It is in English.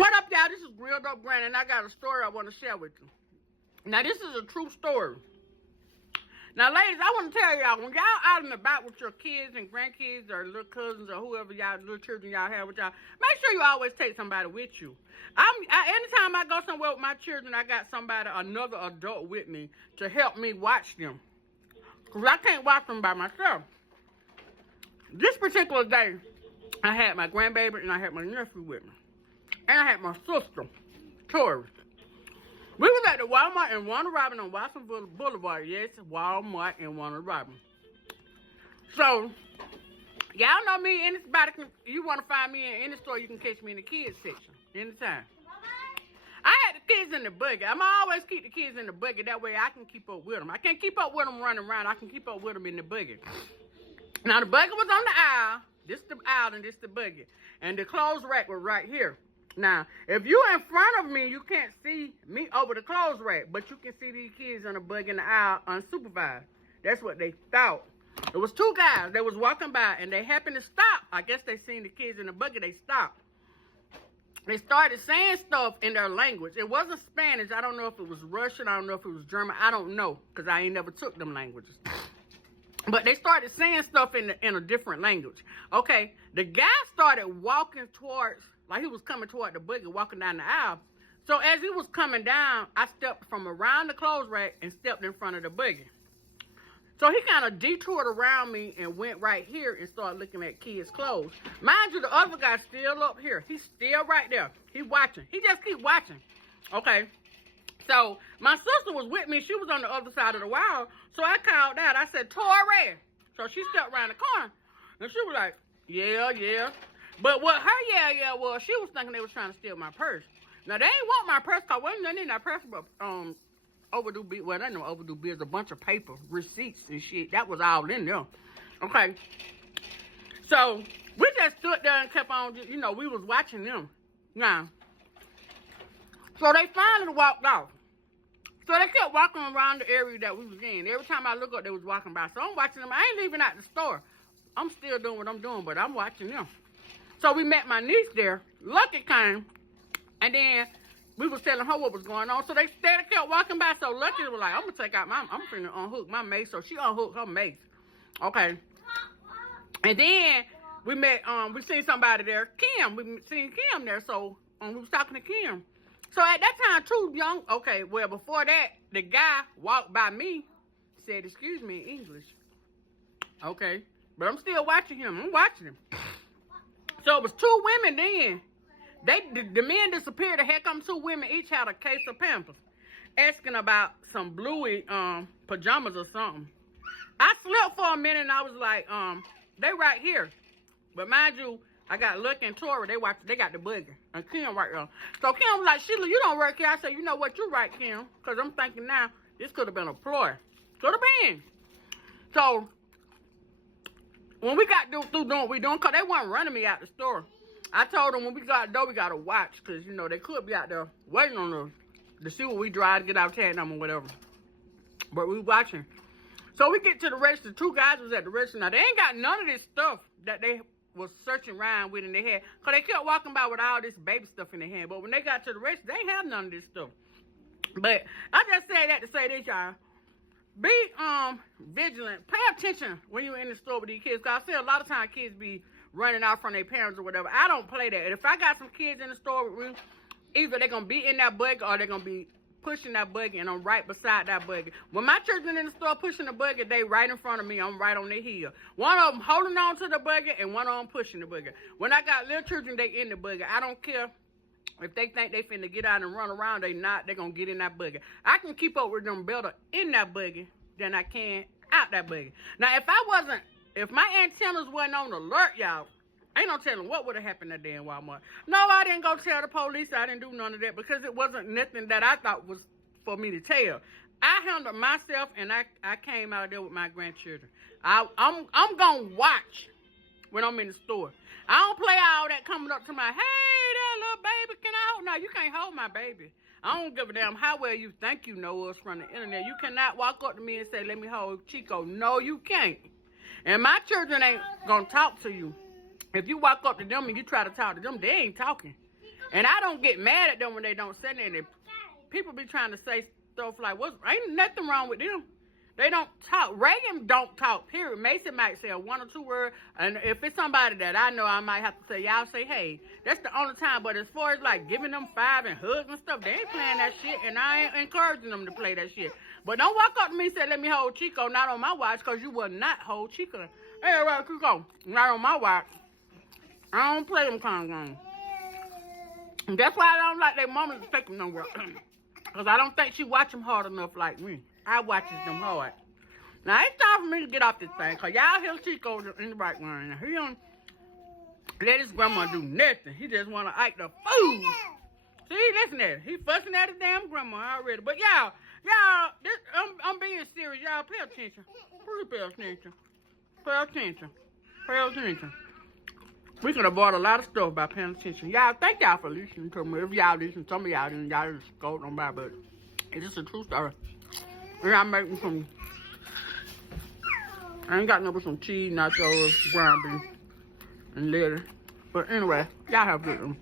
What up, y'all? This is Grilled Up Granny, and I got a story I want to share with you. Now, this is a true story. Now, ladies, I want to tell y'all, when y'all out and about with your kids and grandkids or little cousins or whoever y'all, little children y'all have with y'all, make sure you always take somebody with you. Anytime I go somewhere with my children, I got somebody, another adult with me to help me watch them. Because I can't watch them by myself. This particular day, I had my grandbaby and I had my nephew with me. And I had my sister, Tori. We was at the Walmart in Warner Robin on Watson Boulevard. Yes, Walmart in Warner Robin. So, y'all know me. Anybody you want to find me in any store, you can catch me in the kids section anytime. I had the kids in the buggy. I'm always keep the kids in the buggy. That way I can keep up with them. I can't keep up with them running around. I can keep up with them in the buggy. Now, the buggy was on the aisle. This the aisle and this the buggy. And the clothes rack was right here. Now, if you in front of me, you can't see me over the clothes rack, but you can see these kids on the buggy in the aisle unsupervised. That's what they thought. It was two guys that was walking by, and they happened to stop. I guess they seen the kids in the buggy. They stopped. They started saying stuff in their language. It wasn't Spanish. I don't know if it was Russian. I don't know if it was German. I don't know, because I ain't never took them languages. But they started saying stuff in a different language. Okay, the guy started walking towards, like he was coming toward the buggy, walking down the aisle. So as he was coming down, I stepped from around the clothes rack and stepped in front of the buggy. So he kind of detoured around me and went right here and started looking at kids' clothes. Mind you, the other guy's still up here. He's still right there. He watching. He just keep watching. Okay. So my sister was with me. She was on the other side of the wall. So I called out. I said, Tori. So she stepped around the corner. And she was like, yeah. But what her yeah was, she was thinking they was trying to steal my purse. Now, they ain't want my purse, because wasn't nothing in that purse but overdue bills. Well, they know overdue bills, a bunch of paper, receipts and shit. That was all in there. Okay. So we just stood there and kept on, you know, we was watching them. Now, so they finally walked off. So they kept walking around the area that we was in. Every time I look up, they was walking by. So I'm watching them. I ain't leaving out the store. I'm still doing what I'm doing, but I'm watching them. So we met my niece there. Lucky came. And then we was telling her what was going on. So they kept walking by. So Lucky was like, I'm going to take out I'm finna unhook my mace. So she unhooked her mace. Okay. And then we met, we seen somebody there. Kim. We seen Kim there. So we was talking to Kim. So at that time, too young. Okay, well, before that, the guy walked by me, said, excuse me, in English. Okay. But I'm still watching him. I'm watching him. So it was two women then. The men disappeared. The heck, two women each had a case of Pampers, asking about some bluey pajamas or something. I slept for a minute and I was like, they right here. But mind you, I got Lucky and Tori. They got the buggy. And Kim right there. So Kim was like, Sheila, you don't work here. I said, you know what? You're right, Kim. Because I'm thinking now, this could have been a ploy. Could have been. So when we got through doing what we doing, because they weren't running me out the store. I told them when we got there, we got to watch. Because, you know, they could be out there waiting on us to see what we drive to get our tag number or whatever. But we watching. So we get to the register. Two guys was at the register. Now, they ain't got none of this stuff that they was searching around with in their head. Because they kept walking by with all this baby stuff in their hand. But when they got to the register, they ain't have none of this stuff. But I just say that to say this, y'all. Be vigilant. Pay attention when you're in the store with these kids. Because I see a lot of times kids be running out from their parents or whatever. I don't play that. And if I got some kids in the store with me, either they're going to be in that buggy or they're going to be pushing that buggy, and I'm right beside that buggy. When my children in the store pushing the buggy, they right in front of me. I'm right on their heel. One of them holding on to the buggy and one of them pushing the buggy. When I got little children, they in the buggy. I don't care if they think they finna get out and run around. They not. They gonna get in that buggy. I can keep up with them better in that buggy than I can out that buggy. Now, if my antennas wasn't on alert, y'all, ain't no telling what would have happened that day in Walmart. No, I didn't go tell the police. I didn't do none of that because it wasn't nothing that I thought was for me to tell. I handled myself, and I came out there with my grandchildren. I'm going to watch when I'm in the store. I don't play all that coming up to my, hey, there, little baby, can I hold? No, you can't hold my baby. I don't give a damn how well you think you know us from the internet. You cannot walk up to me and say, let me hold Chico. No, you can't. And my children ain't going to talk to you. If you walk up to them and you try to talk to them, they ain't talking. And I don't get mad at them when they don't say anything. People be trying to say stuff like, "What? Ain't nothing wrong with them." They don't talk. Reagan don't talk, period. Mason might say a 1 or 2 word. And if it's somebody that I know, I might have to say, y'all say, hey. That's the only time. But as far as like giving them 5 and hugs and stuff, they ain't playing that shit. And I ain't encouraging them to play that shit. But don't walk up to me and say, let me hold Chico. Not on my watch, because you will not hold Chico. Hey, well, Chico, not on my watch. I don't play them kind of games. And that's why I don't like their mama to take them nowhere. Because I don't think she watch them hard enough like me. I watches them hard. Now, it's time for me to get off this thing, because y'all hear Chico in the background. He don't let his grandma do nothing. He just want to act the fool. See, listen at it. He fussing at his damn grandma already. But y'all, I'm being serious. Y'all, pay attention. Please pay attention. Pay attention. Pay attention. We could have bought a lot of stuff by paying attention. Y'all, thank y'all for listening to me. If y'all listen, some of y'all didn't. Y'all just scold on by, but it's just a true story. And I'm making some. I ain't got no but some cheese, nachos, ground beef, and lettuce. But anyway, y'all have a good one.